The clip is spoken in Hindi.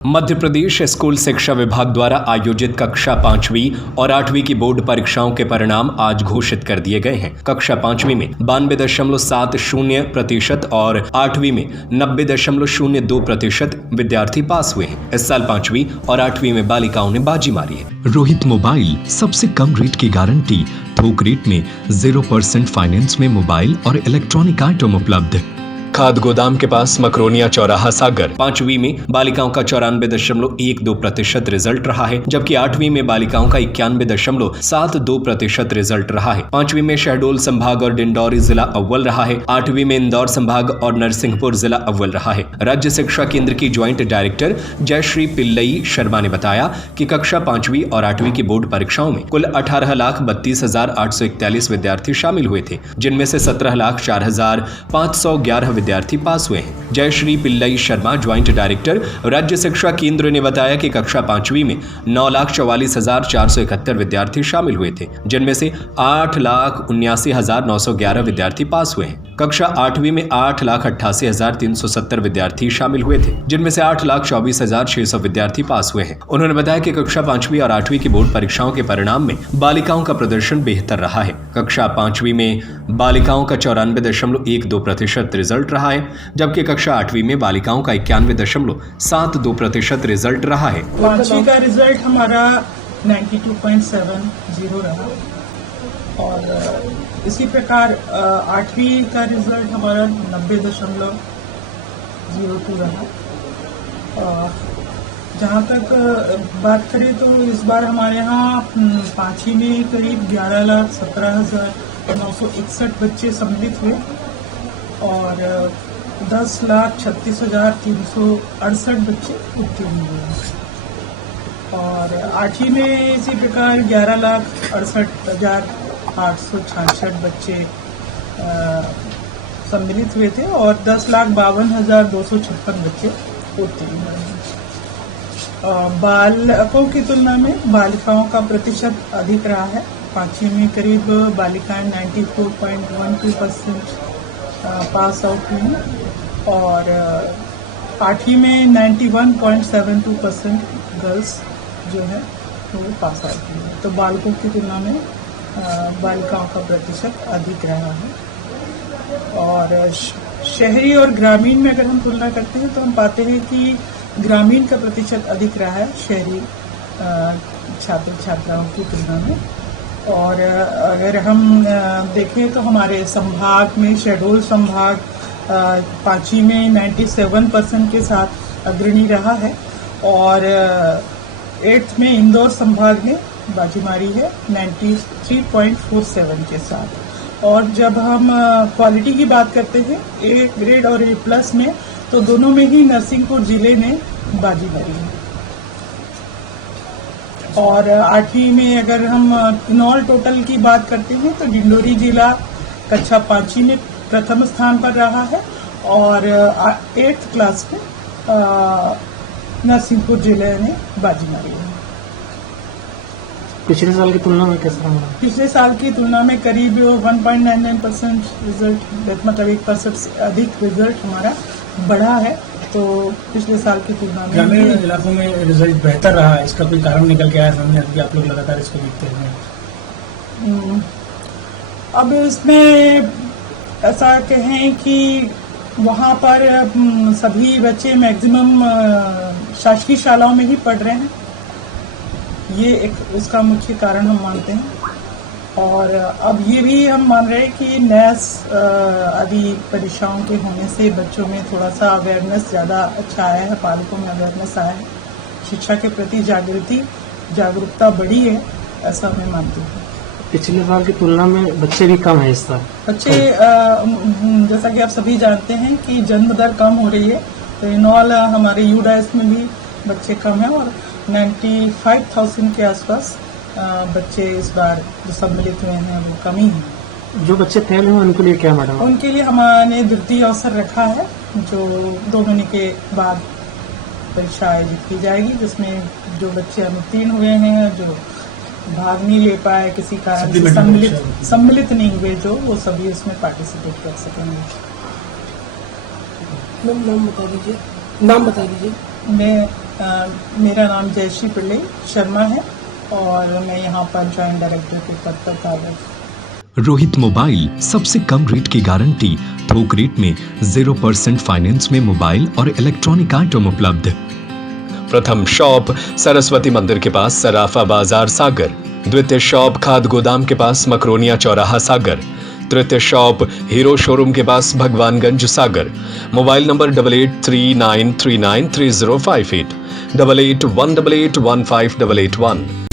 मध्य प्रदेश स्कूल शिक्षा विभाग द्वारा आयोजित कक्षा 5वीं और 8वीं की बोर्ड परीक्षाओं के परिणाम आज घोषित कर दिए गए हैं। कक्षा 5वीं में 92.70% और 8वीं में 90.02% विद्यार्थी पास हुए हैं। इस साल 5वीं और 8वीं में बालिकाओं ने बाजी मारी है। रोहित मोबाइल, सबसे कम रेट की गारंटी, थोक रेट में 0% फाइनेंस में मोबाइल और इलेक्ट्रॉनिक आइटम उपलब्ध। खाद गोदाम के पास मकरोनिया चौराहा सागर। 5वीं में बालिकाओं का 94.12% रिजल्ट रहा है, जबकि 8वीं में बालिकाओं का 91.72% रिजल्ट रहा है। 5वीं में शहडोल संभाग और डिंडौरी जिला अव्वल रहा है। 8वीं में इंदौर संभाग और नरसिंहपुर जिला अव्वल रहा है। राज्य शिक्षा केंद्र की ज्वाइंट डायरेक्टर जयश्री पिल्लई शर्मा ने बताया कि कक्षा 5वीं और 8वीं की बोर्ड परीक्षाओं में कुल 18,32,841 विद्यार्थी शामिल हुए थे, जिनमें से 17,04,511 विद्यार्थी पास हुए हैं। जयश्री पिल्लई शर्मा, ज्वाइंट डायरेक्टर, राज्य शिक्षा केंद्र ने बताया कि कक्षा 5वीं में 9,44,471 विद्यार्थी शामिल हुए थे, जिनमें से 8,79,911 विद्यार्थी पास हुए हैं। कक्षा 8वीं में 8,88,370 विद्यार्थी शामिल हुए थे, जिनमें से 8,24,600 विद्यार्थी पास हुए हैं। उन्होंने बताया कि कक्षा 5वीं और 8वीं की बोर्ड परीक्षाओं के परिणाम में बालिकाओं का प्रदर्शन बेहतर रहा है। कक्षा 5वीं में बालिकाओं का 94.12% रिजल्ट रहा है, जबकि कक्षा 8वीं में बालिकाओं का 91.72% रिजल्ट रहा है। 5वीं का रिजल्ट हमारा 92.70 रहा और इसी प्रकार 8वीं का रिजल्ट हमारा 90.02 रहा। जहाँ तक बात करें तो इस बार हमारे यहाँ 5वीं में करीब 11,17,961 बच्चे सम्मिलित हुए और 10,36,368 बच्चे उत्तीर्ण हुए और 8वीं में इसी प्रकार 11,68,866 बच्चे सम्मिलित हुए थे और 10,52,256 बच्चे उत्तीर्ण हुए। बालकों की तुलना में बालिकाओं का प्रतिशत अधिक रहा है। 5वीं में करीब बालिकाएं 94.12% पास आउट हुई और 8वीं में 91.72% गर्ल्स जो है वो पास आउट हुई। तो बालकों की तुलना में बालिकाओं का प्रतिशत अधिक रहा है और शहरी और ग्रामीण में अगर हम तुलना करते हैं तो हम पाते हैं कि ग्रामीण का प्रतिशत अधिक रहा है शहरी छात्र छात्राओं की तुलना में। और अगर हम देखें तो हमारे संभाग में शहडोल संभाग 5वीं में 97% के साथ अग्रणी रहा है और 8th में इंदौर संभाग ने बाजी मारी है 93.47 के साथ। और जब हम क्वालिटी की बात करते हैं A ग्रेड और A+ में, तो दोनों में ही नरसिंहपुर जिले ने बाजी मारी है। और 8वीं में अगर हम नॉल टोटल की बात करते हैं तो डिंडोरी जिला कक्षा 5वीं में प्रथम स्थान पर रहा है और 8th क्लास में नरसिंहपुर जिले ने बाजी मारी है। पिछले साल की तुलना में कैसा रहा? पिछले साल की तुलना में करीब 1.99% रिजल्ट, मतलब 1% से अधिक रिजल्ट हमारा बढ़ा है। तो पिछले साल की तुलना में ग्रामीण इलाकों में रिजल्ट बेहतर रहा है, इसका कोई कारण निकल के आया सामने कि आप लोग लगातार इसको देखते हैं? अब इसमें ऐसा कहें कि वहाँ पर सभी बच्चे मैक्सिमम शासकीय शालाओं में ही पढ़ रहे हैं, ये एक उसका मुख्य कारण हम मानते हैं। और अब ये भी हम मान रहे हैं कि नैस आदि परीक्षाओं के होने से बच्चों में थोड़ा सा अवेयरनेस ज़्यादा अच्छा आया है, पालकों में अवेयरनेस आया है, शिक्षा के प्रति जागरूकता बढ़ी है, ऐसा मैं मानती हूँ। पिछले साल की तुलना में बच्चे भी कम है इस साल। बच्चे जैसा कि आप सभी जानते हैं कि जन्म दर कम हो रही है, तो इनऑल हमारे यूडाइस में भी बच्चे कम है और 95,000 के आसपास बच्चे इस बार जो सम्मिलित हुए हैं वो कम ही हैं। जो बच्चे फेल हुए उनके लिए क्या मैडम? उनके लिए हमने द्वितीय अवसर रखा है, जो 2 महीने के बाद परीक्षा आयोजित की जाएगी, जिसमें जो बच्चे अनुत्तीर्ण हुए हैं, जो भाग नहीं ले पाए, किसी कारण से सम्मिलित नहीं हुए, जो वो सभी इसमें पार्टिसिपेट कर सकेंगे। नाम बता दीजिए। मैं मेरा नाम जयश्री पिल्ले शर्मा है और मैं यहाँ पर जॉइंट डायरेक्टर के पद पर कार्यरत हूँ। रोहित मोबाइल सबसे कम रेट की गारंटी, थोक रेट में 0% फाइनेंस में मोबाइल और इलेक्ट्रॉनिक आइटम उपलब्ध। प्रथम शॉप सरस्वती मंदिर के पास सराफा बाजार सागर, द्वितीय शॉप खाद गोदाम के पास मकरोनिया चौराहा सागर, तृतीय शॉप हीरो शोरूम के पास भगवानगंज सागर। Mobile number 8839393058, 8818815881।